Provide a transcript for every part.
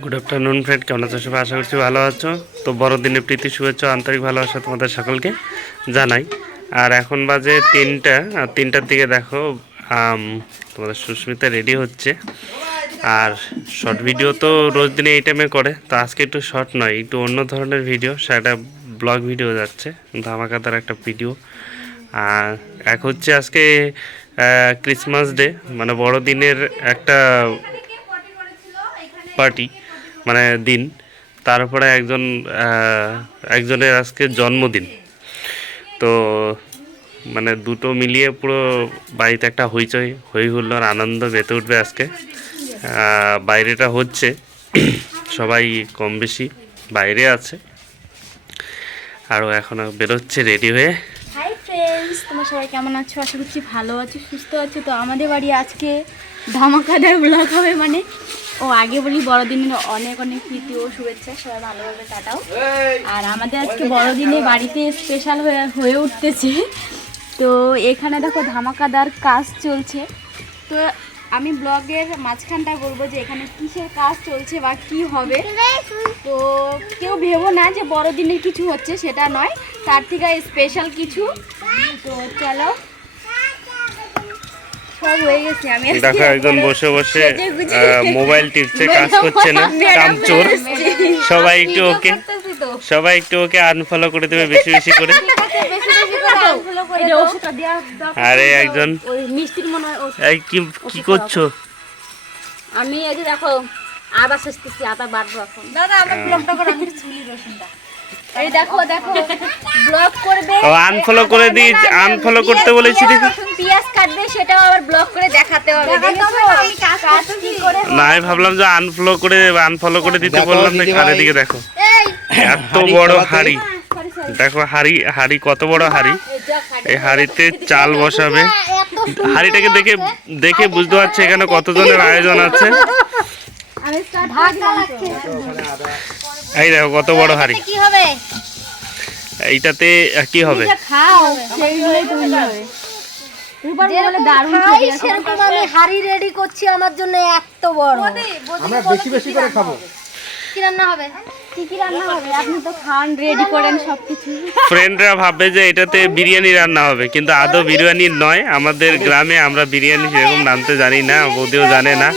Good afternoon friend কেমন আছো? সবাই আশা করছি ভালো আছো। তো বড়দিনের প্রীতি, শুভেচ্ছা, আন্তরিক ভালোবাসা তোমাদের সকলকে জানাই। আর এখন বাজে তিনটা, আর তিনটার দিকে দেখো তোমাদের সুস্মিতা রেডি হচ্ছে। আর শর্ট ভিডিও তো রোজ দিনে এই টাইমে করে, তো আজকে একটু শর্ট নয়, একটু অন্য ধরনের ভিডিও সেটা ব্লগ ভিডিও যাচ্ছে, ধামাকাদার একটা ভিডিও আর এক হচ্ছে আজকে ক্রিসমাস ডে মানে বড়দিনের একটা পার্টি মানে দিন। তারপরে একজন একজনের আজকে জন্মদিন। তো মানে দুটো মিলিয়ে পুরো বাড়িতে একটা হইচই হই হুল্লোর আনন্দ মেতে উঠবে আজকে। বাইরেটা হচ্ছে, সবাই কম বেশি বাইরে আছে। আরও এখনও বেরোচ্ছে, রেডি হয়ে। তোমরা সবাই কেমন আছো? আশা করছি ভালো আছো, সুস্থ আছো। তো আমাদের বাড়ি আজকে ধামাকাদার ব্লগ হবে মানে ও, আগে বলি বড়দিনের অনেক অনেক প্রীতি ও শুভেচ্ছা। সবাই ভালোভাবে কাটাও। আর আমাদের আজকে বড়দিনে বাড়িতে স্পেশাল হয়ে উঠতেছে। তো এখানে দেখো ধামাকাদার কাজ চলছে। তো আমি ব্লগের মাঝখানটা বলব যে এখানে কিসের কাজ চলছে বা কি হবে। তো কেউ ভেবো না যে বড়দিনের কিছু হচ্ছে, সেটা নয়। তার থেকে স্পেশাল কিছু। তো চলো। সব হয়ে গেছে আমি দেখো একজন বসে বসে আহ, মোবাইল টিপছে কাজ করছে না কাম চোর সবাই একটু ওকে সবাই একটু ওকে আনফলো করে দেবে বেশি বেশি করে। আরে একজন মিষ্টির মনে হয় এই কি কি করছ? আমি এই দেখো আদা শেষতেছি আদা বাটবো এখন। দাদা আমার ব্লগটা করো আমি চুলি রসুনটা। এই দেখো দেখো ব্লগ করবে। ও আনফলো করে দিই আনফলো করতে বলেছি দেখি। রসুন কাটবে সেটাও আবার ব্লগ করে দেখাতে হবে না আমি ভাবলাম যে আনফলো করে আনফলো করে দিতে বললাম না দিদিভাই। দিকে দেখো। এত বড় হাড়ি। সরি দেখো হাড়ি হাড়ি কত বড় হাড়ি। এই হাড়িতে চাল বসাবে। হাড়িটাকে দেখে দেখে বুঝতে পারছে এখানে কতজনের আয়োজন আছে। এই দেখো কত বড় হাড়ি। কি হবে? এইটাতে কি হবে? খাও। সেইগুলোই তুমি হবে রূপার বলে দারুণ ছবি আছে। সেরকম আমি হাড়ি রেডি করছি আমার জন্য এত বড়। আমরা বেশি বেশি করে খাব। কি রান্না হবে? কি কি রান্না হবে? আপনি তো খান রেডি করেন সবকিছু। ফ্রেন্ডরা ভাববে যে এটাতে বিরিয়ানি রান্না হবে কিন্তু আদৌ বিরিয়ানি নয়। আমাদের গ্রামে আমরা বিরিয়ানি সেরকম নামতে জানি না বৌদিও জানে না।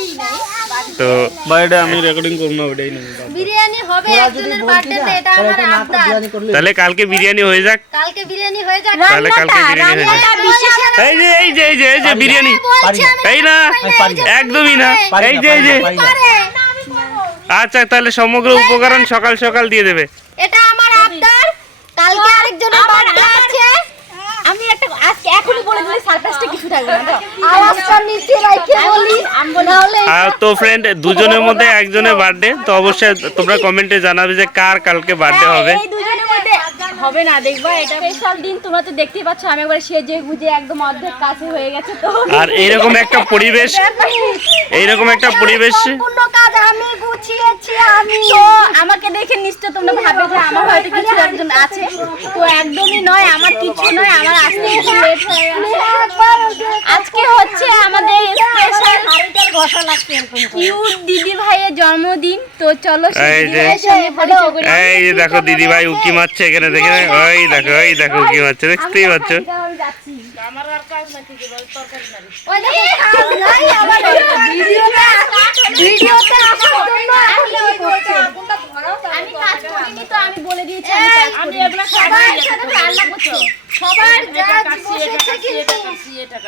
তো বাইরে আমি রেকর্ডিং করব না ওটাই বিরিয়ানি হবে একজনের বার্থডেতে এটা আমার আবদার তাহলে কালকে বিরিয়ানি হয়ে যাক। কালকে বিরিয়ানি হয়ে যাক তাহলে কালকে বিরিয়ানি হয়ে যাক। এই যে এই যে এই যে এই যে বিরিয়ানি পারি না। এই না। একদমই না। এই যে এই যে। আচ্ছা তাহলে সমগ্র উপকরণ সকাল সকাল দিয়ে দেবে। এটা আমার আবদার। কালকে আরেকজনের বার্থডে আছে। আমি একটা এখনই বলে দিলে সারপ্রাইজটা কিছু থাকবে না। তো আওয়াজটা নিচে রাখে বলি নাহলে আর তো ফ্রেন্ড দুজনের মধ্যে একজনের বার্থডে তো অবশ্যই তোমরা কমেন্টে জানাবে যে কার কালকে বার্থডে হবে। এই দুজনের মধ্যে হবে না দেখবা এটা স্পেশাল দিন তোমরা তো দেখতেই পাচ্ছ আমি একবার সেজে গুজে একদম অর্ধেক কাছে হয়ে গেছে তো। আর এইরকম একটা পরিবেশ এইরকম একটা পরিবেশ সম্পূর্ণ কাজ আমি গুছিয়েছি আমি। তো আমাকে দেখে নিশ্চয় তোমরা ভাবে যে আমার হয়তো কিছু একজন আছে। তো একদমই নয় আমার কিছু নয় আমার আসতে একটু লেট হয়ে গেছে আজকে হচ্ছে আমাদের স্পেশাল ঘষা লাগছে এরকম কিউট দিদি ভাইয়ের জন্মদিন। তো চলো এই যে- দেখো দিদি ভাই উকি মারছে এখানে দেখে ওই দেখো ওই দেখো উকি মারছে দেখতেই পাচ্ছ? আমি যাচ্ছি কাজ নাই, আবার ভিডিওতে ভিডিওতে আসার জন্য আমি কাজ তো আমি বলে দিয়েছি আমি করি সবার সাথে রান্না করছ। সবার কাজ বসেছে কিন্তু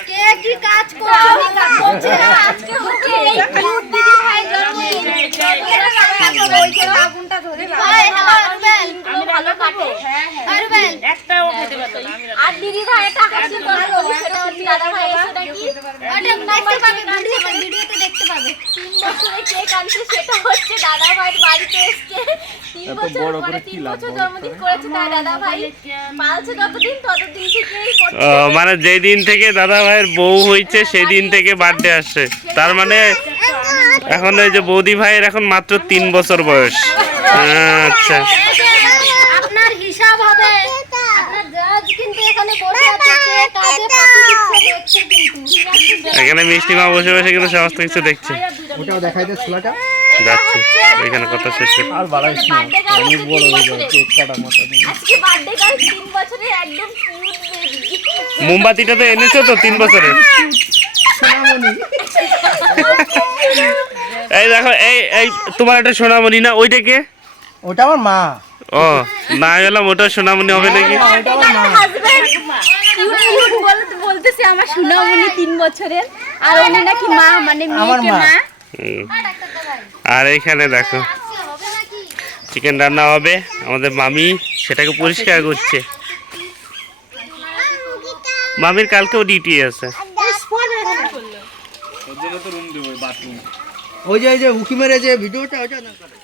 কে কি কাজ করছে? আমি কাজ করছি আজকে হচ্ছে এই কিউট দিদি ভাইয়ের জন্মদিন। এরা রান্না করো, ওইখানে আগুনটা ধরে হ্যালো, রুবেল। আমি ভালো কাটে। এই, রুবেল। আর দিদি ভাইয়ের টাকা কি করব সেটা হচ্ছে দাদা ভাই এসে নাকি ওটা দেখতে পাবে, ভিডিওতে দেখতে পাবে। তিন বছরে কেক আনছে সেটা হচ্ছে দাদা ভাইয়ের বাড়িতে এসছে। তিন বছর পরে তিন বছর জন্মদিন করেছে তাই দাদা ভাই। পালছে যতদিন ততদিন থেকেই ও, মানে যেই দিন থেকে দাদা ভাইয়ের বউ হয়েছে সেই দিন থেকে বার্থডে আসছে। তার মানে এখন ওই যে বৌদি ভাইয়ের এখন মাত্র তিন বছর বয়স। আচ্ছা। আপনার হিসাব হবে। এখানে মিষ্টি মা বসে বসে কিন্তু সমস্ত কিছু দেখছে। ওটাও দেখাই দে ছোলাটা। যাচ্ছি। এখানে কথা শেষ আর বাড়াইস না। বার্থডে গার্ল অনেক হচ্ছে বড় হয়ে যাবে কেক কাটা মতো আজকে বার্থডে গার্ল তিন বছরের একদম মোমবাতিটা তো এনেছো তো তিন বছরের? সোনামণি। এই দেখো এই এই তোমার একটা সোনামণি না? ওইটা কে? ওটা আমার মা। ও না গেলাম ওটা সোনামণি হবে নাকি? বলতেছে আমার সোনামণি তিন বছরের। আর উনি নাকি মা মানে মেয়েকে মা। আর এইখানে দেখো চিকেন রান্না হবে, আমাদের মামি সেটাকে পরিষ্কার করছে। মামির কালকেও ডিউটি আছে। ওই যে উকি মেরে যে ভিডিওটা ওটা না করে।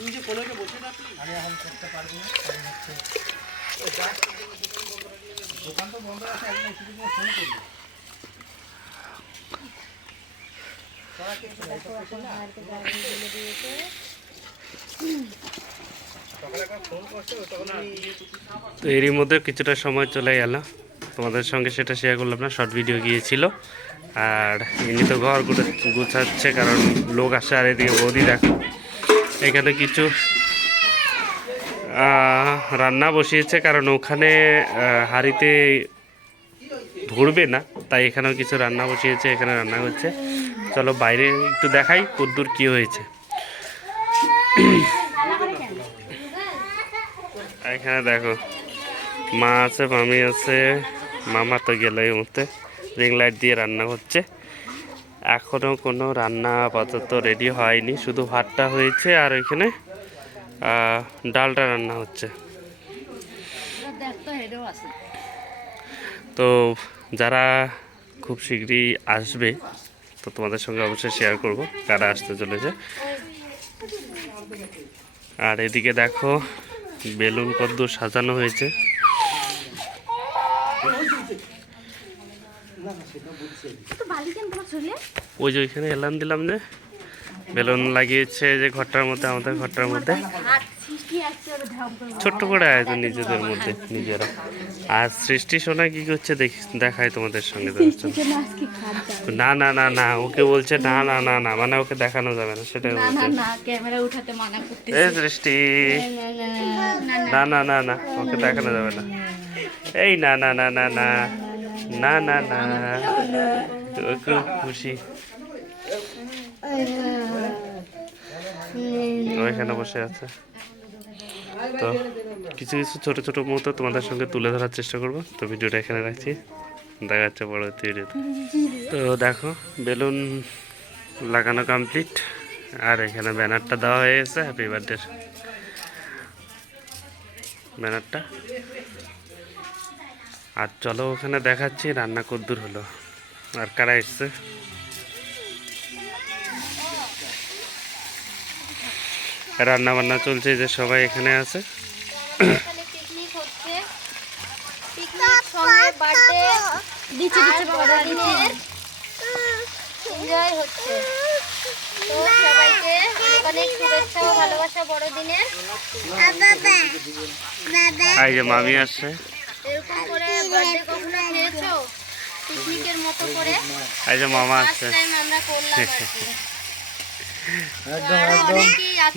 তো তো এরই মধ্যে কিছুটা সময় চলে গেল। তোমাদের সঙ্গে সেটা শেয়ার করলাম না শর্ট ভিডিও গিয়েছিল। আর এমনি তো ঘর গুছাচ্ছে কারণ লোক আসে আর এদিকে বৌদি দেখো। এখানে কিছু রান্না বসিয়েছে, কারণ ওখানে হাঁড়িতে ধরবে না, তাই এখানেও কিছু রান্না বসিয়েছে, এখানে রান্না হচ্ছে। চলো বাইরে একটু দেখাই কদ্দূর কি হয়েছে। এখানে দেখো, মা আছে, মামি আছে, মামা তো গেল এই মুহূর্তে রিং লাইট দিয়ে রান্না হচ্ছে। এখনও কোনো রান্না আপাতত রেডি হয়নি। শুধু ভাতটা হয়েছে আর ওইখানে ডালটা রান্না হচ্ছে। তো যারা খুব শীঘ্রই আসবে, তো তোমাদের সঙ্গে অবশ্যই শেয়ার করব, কারা আসতে চলেছে। আর এদিকে দেখো, বেলুন কদ্দূর সাজানো হয়েছে তো বালি কেন তোমার শরীরে ওই যে ওইখানে এলান দিলাম যে বেলুন লাগিয়েছে যে ঘরটার মধ্যে আমাদের ঘরটার মধ্যে ছোট্ট করে আয়োজন নিজেদের মধ্যে নিজেরা আর সৃষ্টি সোনা কি করছে দেখি দেখায় তোমাদের সঙ্গে না না না না ওকে বলছে না না না না মানে ওকে দেখানো যাবে না সেটাই বলছে না উঠাতে এ সৃষ্টি না না না না ওকে দেখানো যাবে না এই না না না না না না না না খুশি এখানে বসে আছে। তো কিছু কিছু ছোট ছোট মুহূর্ত তোমাদের সঙ্গে তুলে ধরার চেষ্টা করব। তো ভিডিওটা এখানে রাখছি। দেখা যাচ্ছে বড় ভিডিওতে তো। দেখো, বেলুন লাগানো কমপ্লিট আর এখানে ব্যানারটা দেওয়া হয়ে গেছে। হ্যাপি বার্থডে ব্যানারটা। আর চলো ওখানে দেখাচ্ছি রান্না কদ্দূর হলো। আর কারা এসছে? রান্না বান্না চলছে যে সবাই এখানে আছে। মামি আসছে। মামা আসছে। আমরা করলাম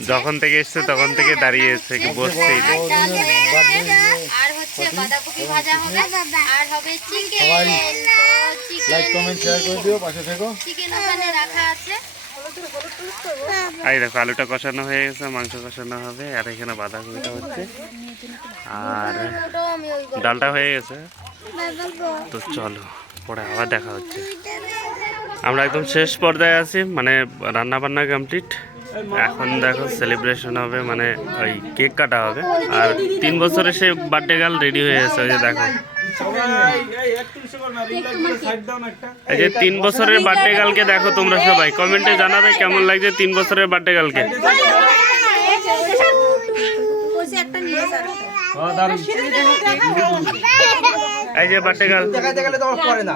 যখন থেকে এসছে তখন থেকে দাঁড়িয়ে এসছে কি বসছেই না আর ডাল গেছে আর হচ্ছে বাঁধাকপি ভাজা হবে আর হবে চিকেন। লাইক কমেন্ট শেয়ার করে দিও পাশে থেকো। চিকেন ওখানে রাখা আছে। এই দেখো আলুটা কষানো হয়ে গেছে মাংস কষানো হবে আর এখানে বাঁধাকপিটা হচ্ছে। আর ডালটা হয়ে গেছে। তো চলো পরে আবার দেখা হচ্ছে। আমরা একদম শেষ পর্যায়ে আছি মানে রান্না বান্না কমপ্লিট এখন দেখো সেলিব্রেশন হবে মানে ওই কেক কাটা হবে। আর তিন বছরে সে বার্থডে গার্ল রেডি হয়ে গেছে ওই যে দেখো। এই যে তিন বছরের বার্থডে গার্লকে দেখো তোমরা সবাই। কমেন্টে জানাবে কেমন লাগছে তিন বছরের বার্থডে গার্লকে দারুণ। এই যে দেখাতে গেলে পরে না।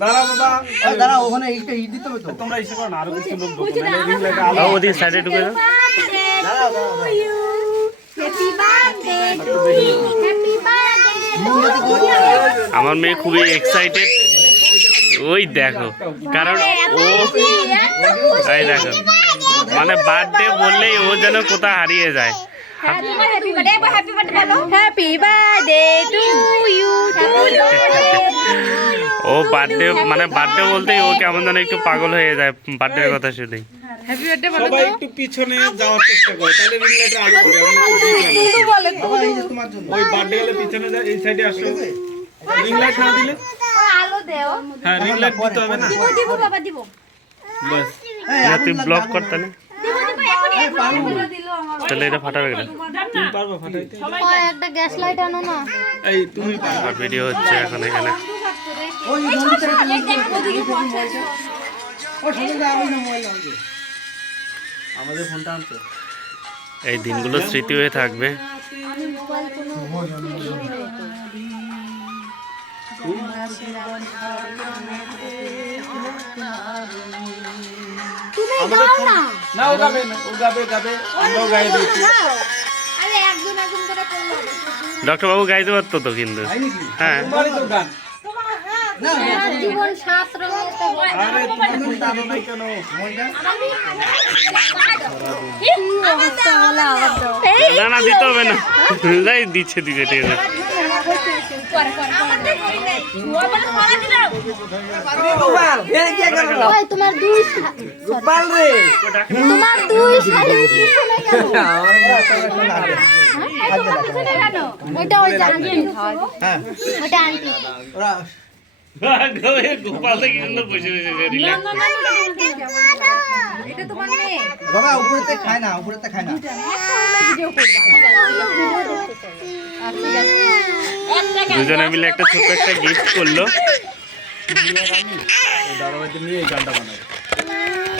দাঁড়া বাবা। এই। দাঁড়া ওখানে এইটা ইট দিতে হবে তো। তোমরা ইসে করো না আরও কিছু লোক ঢোকো নাহলে ring আলো- ওদিকে সাইডে ঢুকে যাও দাঁড়াও দাঁড়াও। Happy birthday to you happy birthday আমার মেয়ে খুবই এক্সাইটেড ওই দেখো কারণ ও এই দেখো। মানে বার্থডে বললেই ও যেন কোথাও হারিয়ে যায়। হ্যাপি বার্থডে হ্যাপি বার্থডে বলো হ্যাপি বার্থডে টু ইউ ও বার্থডে মানে বার্থডে বলতেই ও কেমন যেন একটু পাগল হয়ে যায় বার্থডের কথা শুনেই সবাই একটু পিছনে যাওয়ার চেষ্টা করে তাহলে যে তোমার জন্য। ওই বার্থডে গেলে পিছনে যায় এই সাইডে আসো। রিং লাইট না দিলে? আলো দেও। হ্যাঁ রিং লাইট দিতে হবে না? দিব বাবা দিব। বাস। এই তুই ব্লক কর তাহলে। তাহলে এটা ফাটাবে কেন? তুমি পারবে ফাটাইতে একটা গ্যাস লাইট আনো না। এই তুমি পারবে। ভিডিও হচ্ছে এখন এখানে। ওই তুমি আগুন না মোবাইল আমাদের ফোনটা আনছো এই দিনগুলো স্মৃতি হয়ে থাকবে। না। ও গাবে না ও গাবে গাবে আমরাও করে করল ডক্টর বাবু গাইতে পারতো তো কিন্তু। হ্যাঁ। তোমারই তো গান। জীবন সাত কেন? না না দিতে হবে না। দিচ্ছে দিচ্ছে ঠিক আছে। তোমার দুই সা- তোমার দুই শাড়ি পিছনে কেন ওইটা ওই আন্টি হ্যাঁ ওইটা আন্টি বাবা উপরেতে খায় না উপরেতে খায় না। দুজনে মিলে একটা ছোট্ট একটা গিফট করল। নিয়ে গানটা বানাবো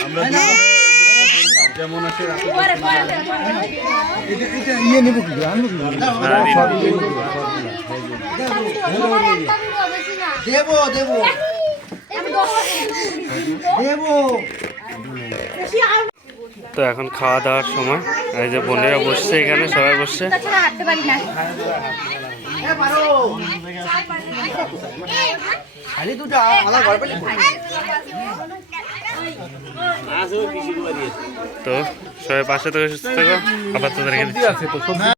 আমরা যেমন আছে ইয়ে নেব। কি আনব কি। দেবো দেবো। দেবো। তো এখন খাওয়া দাওয়ার সময়। এই যে বোনেরা বসছে এখানে সবাই বসছে। খালি দুটো আমার ঘর পেলে তো সবাই পাশে থেকে সুস্থ থেকো আবার তোদের